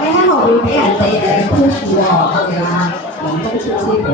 你喺後面俾人哋push 喎，我哋啊黃東超師傅。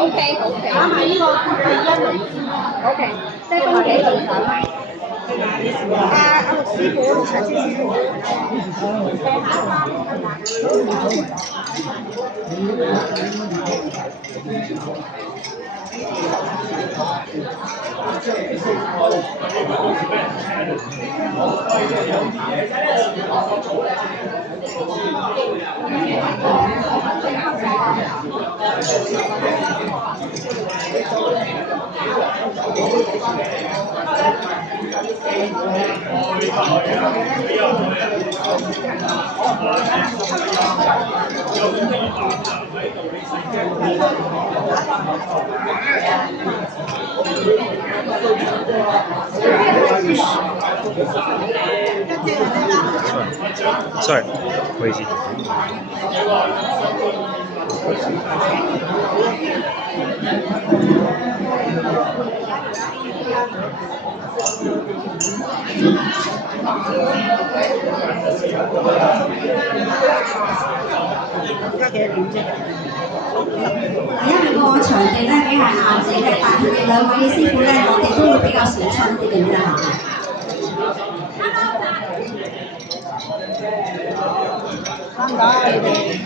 OK，打埋呢個第一輪先。OK，即係分幾輪打？阿陸師傅、陸長師傅。Sorry， 不好意思。因為個場地咧比較晏啲嘅，但係佢哋兩位嘅師傅咧，我哋都會比較小心啲咁樣嚇。啱唔啱你哋？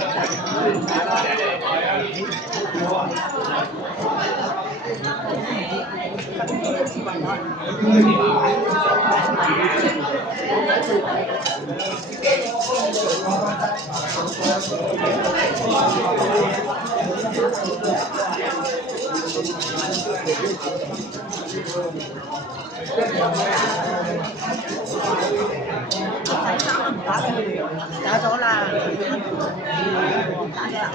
打咗啦，打咗啦。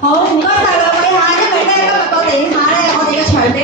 好，唔該晒兩位嚇，因為咧今日個地下咧，我哋嘅場地。